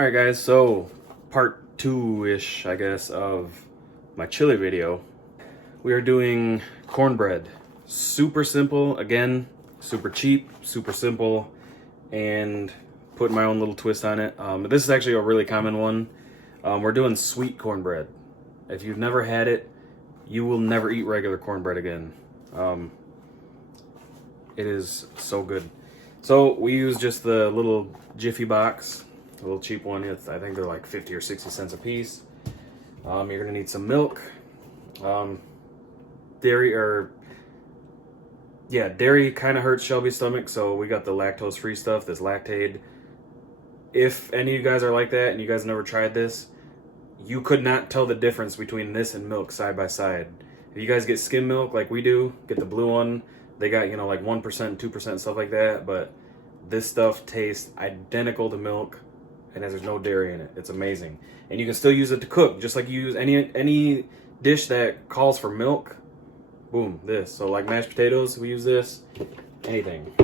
Alright guys, so part 2-ish, I guess, of my chili video. We are doing cornbread. Super simple, again, super cheap, super simple, and putting my own little twist on it. This is actually a really common one. We're doing sweet cornbread. If you've never had it, you will never eat regular cornbread again. It is so good. So we use just the little Jiffy box. A little cheap one. I think they're like 50 or 60 cents a piece. You're gonna need some milk, dairy kind of hurts Shelby's stomach, so we got the lactose-free stuff, this Lactaid. If any of you guys are like that and you guys never tried this, you could not tell the difference between this and milk side by side. If you guys get skim milk like we do, get the blue one. They got, like 1%, 2%, stuff like that, but this stuff tastes identical to milk. And there's no dairy in it. It's amazing. And you can still use it to cook, just like you use any dish that calls for milk. Boom, this. So like mashed potatoes, we use this. Anything.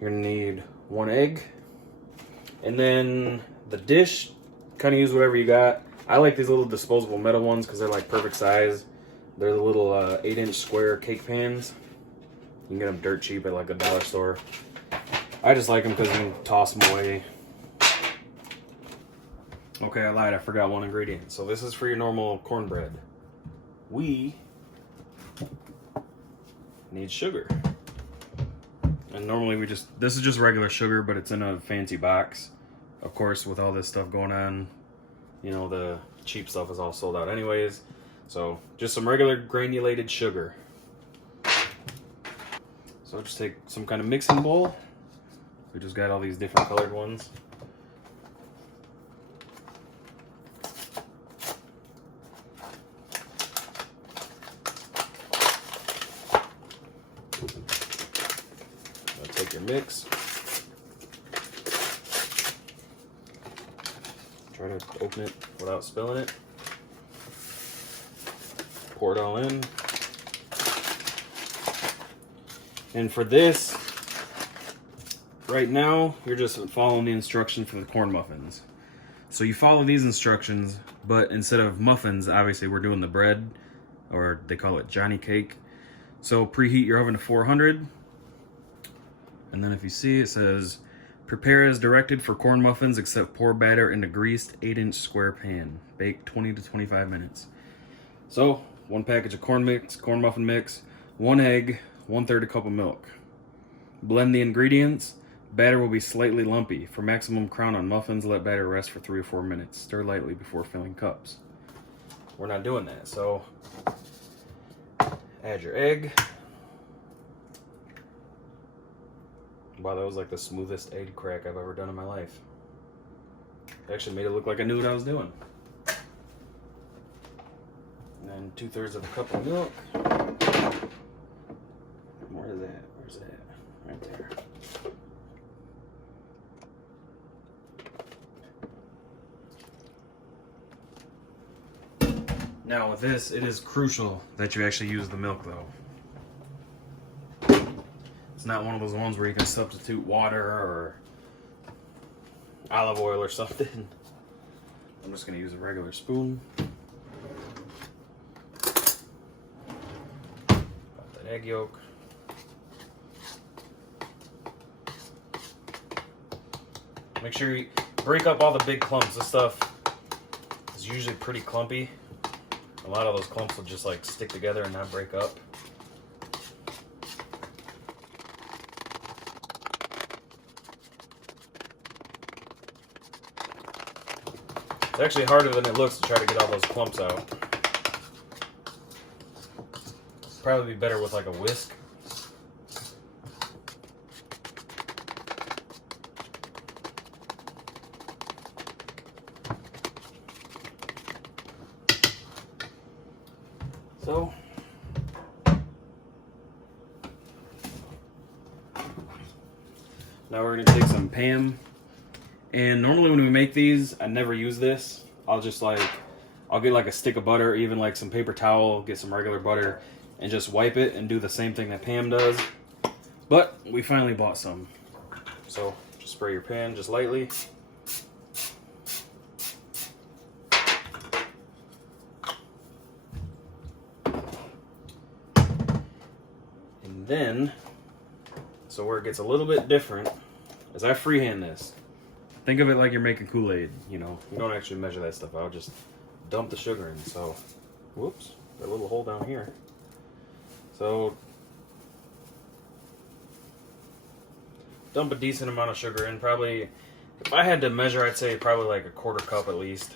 You're gonna need 1 egg. And then the dish, kind of use whatever you got. I like these little disposable metal ones because they're like perfect size. They're the little 8-inch square cake pans. You can get them dirt cheap at like a dollar store. I just like them because you can toss them away. Okay, I lied. I forgot one ingredient. So this is for your normal cornbread. We need sugar. And normally this is just regular sugar, but it's in a fancy box. Of course, with all this stuff going on, the cheap stuff is all sold out anyways. So just some regular granulated sugar. So just take some kind of mixing bowl. We just got all these different colored ones. Take your mix. Try to open it without spilling it. Pour it all in. And for this, right now, you're just following the instructions for the corn muffins. So you follow these instructions, but instead of muffins, obviously we're doing the bread, or they call it Johnny cake. So preheat your oven to 400. And then if you see, it says, prepare as directed for corn muffins, except pour batter into greased 8-inch square pan. Bake 20 to 25 minutes. So, 1 package of corn muffin mix, 1 egg, 1/3 a cup of milk. Blend the ingredients. Batter will be slightly lumpy. For maximum crown on muffins, let batter rest for 3 or 4 minutes. Stir lightly before filling cups. We're not doing that, so add your egg. Wow, that was like the smoothest egg crack I've ever done in my life. Actually made it look like I knew what I was doing. And then 2/3 of a cup of milk. Where is that? Where's that? Right there. Now with this, it is crucial that you actually use the milk though. It's not one of those ones where you can substitute water or olive oil or something. I'm just going to use a regular spoon. Got that egg yolk. Make sure you break up all the big clumps. This stuff is usually pretty clumpy. A lot of those clumps will just like stick together and not break up. It's actually harder than it looks to try to get all those clumps out. Probably be better with like a whisk. So, now we're going to take some Pam. And normally when we make these, I never use this. I'll get like a stick of butter, even like some paper towel, get some regular butter, and just wipe it and do the same thing that Pam does. But we finally bought some. So just spray your pan just lightly. And then, so where it gets a little bit different is I freehand this. Think of it like you're making Kool-Aid, you know. You don't actually measure that stuff out, just dump the sugar in. So, whoops, got a little hole down here. So, dump a decent amount of sugar in. Probably, if I had to measure, I'd say probably like a 1/4 cup at least.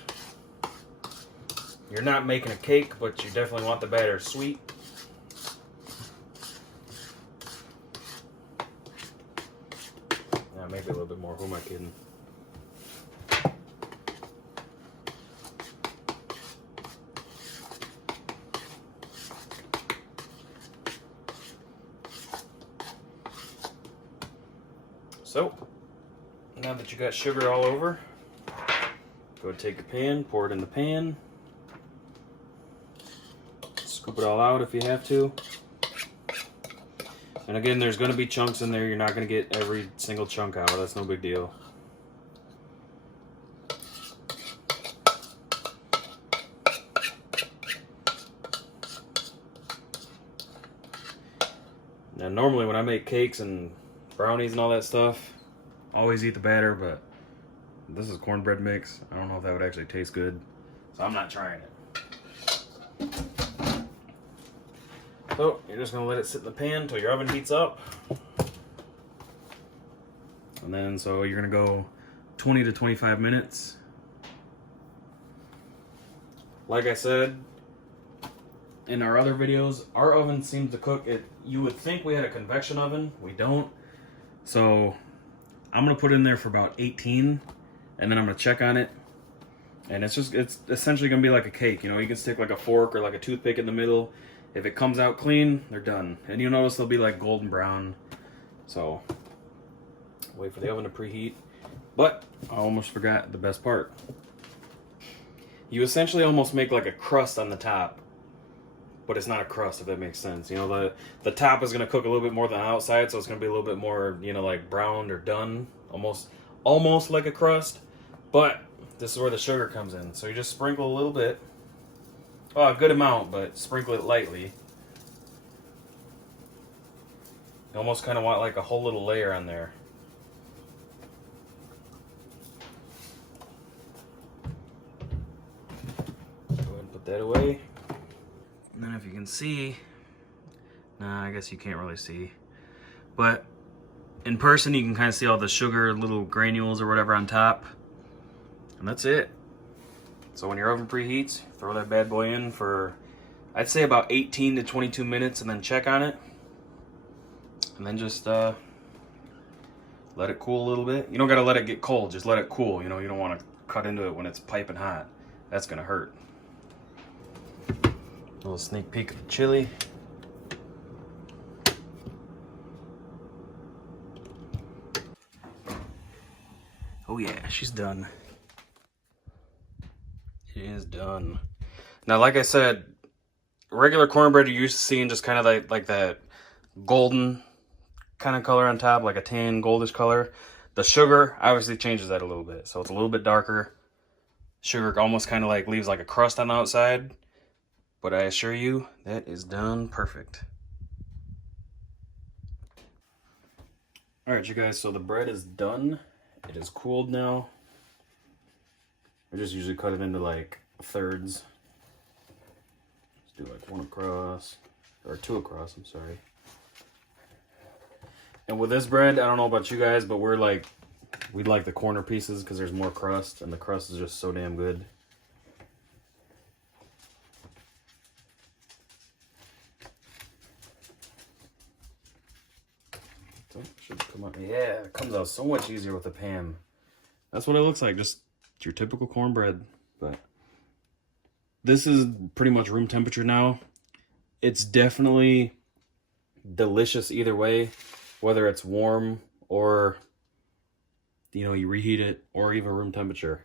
You're not making a cake, but you definitely want the batter sweet. Yeah, maybe a little bit more. Who am I kidding? So, now that you got sugar all over, go take a pan, pour it in the pan. Scoop it all out if you have to. And again, there's going to be chunks in there. You're not going to get every single chunk out. That's no big deal. Now, normally when I make cakes and brownies and all that stuff, I always eat the batter, but this is cornbread mix. I don't know if that would actually taste good, so I'm not trying it. So you're just gonna let it sit in the pan until your oven heats up. And then, so you're gonna go 20 to 25 minutes. Like I said in our other videos, our oven seems to cook it. You would think we had a convection oven, we don't. So I'm gonna put it in there for about 18, and then I'm gonna check on it. And it's essentially gonna be like a cake. You know, you can stick like a fork or like a toothpick in the middle. If it comes out clean, they're done. And you'll notice they'll be like golden brown. So wait for the oven to preheat. But I almost forgot the best part. You essentially almost make like a crust on the top, but it's not a crust, if that makes sense. You know, the top is gonna cook a little bit more than the outside, so it's gonna be a little bit more, you know, like browned or done, almost like a crust. But this is where the sugar comes in. So you just sprinkle a little bit. Well, a good amount, but sprinkle it lightly. You almost kind of want like a whole little layer on there. Go ahead and put that away. And then if you can see, nah, I guess you can't really see, but in person you can kind of see all the sugar little granules or whatever on top. And that's it. So when your oven preheats, throw that bad boy in for, I'd say about 18 to 22 minutes, and then check on it. And then just let it cool a little bit. You don't gotta let it get cold, just let it cool. You know, you don't wanna cut into it when it's piping hot. That's gonna hurt. A little sneak peek of the chili. Oh yeah, she's done. It is done. Now, like I said, regular cornbread you're used to seeing just kind of like that golden kind of color on top, like a tan goldish color. The sugar obviously changes that a little bit, so it's a little bit darker. Sugar almost kind of like leaves like a crust on the outside, but I assure you that is done perfect. All right, you guys, so the bread is done. It is cooled now. I just usually cut it into like thirds. Let's do like one across, or two across, I'm sorry. And with this bread, I don't know about you guys, but we like the corner pieces because there's more crust, and the crust is just so damn good. So, should come out. Yeah, it comes out so much easier with the pan. That's what it looks like, just your typical cornbread. But this is pretty much room temperature now. It's definitely delicious either way, whether it's warm or, you know, you reheat it, or even room temperature.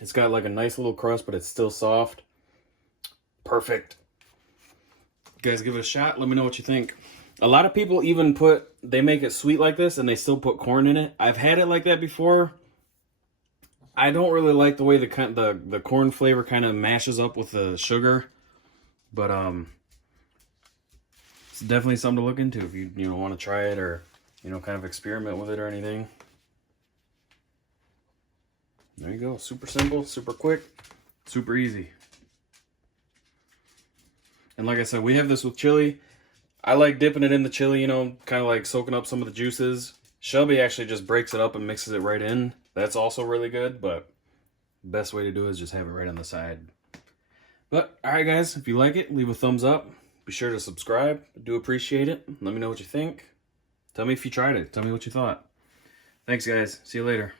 It's got like a nice little crust, but it's still soft. Perfect. You guys give it a shot. Let me know what you think. A lot of people even they make it sweet like this and they still put corn in it. I've had it like that before. I don't really like the way the corn flavor kind of mashes up with the sugar, but it's definitely something to look into if you want to try it, or kind of experiment with it or anything. There you go. Super simple, super quick, super easy. And like I said, we have this with chili. I like dipping it in the chili, kind of like soaking up some of the juices. Shelby actually just breaks it up and mixes it right in. That's also really good, but the best way to do it is just have it right on the side. But, alright guys, if you like it, leave a thumbs up. Be sure to subscribe. I do appreciate it. Let me know what you think. Tell me if you tried it. Tell me what you thought. Thanks guys. See you later.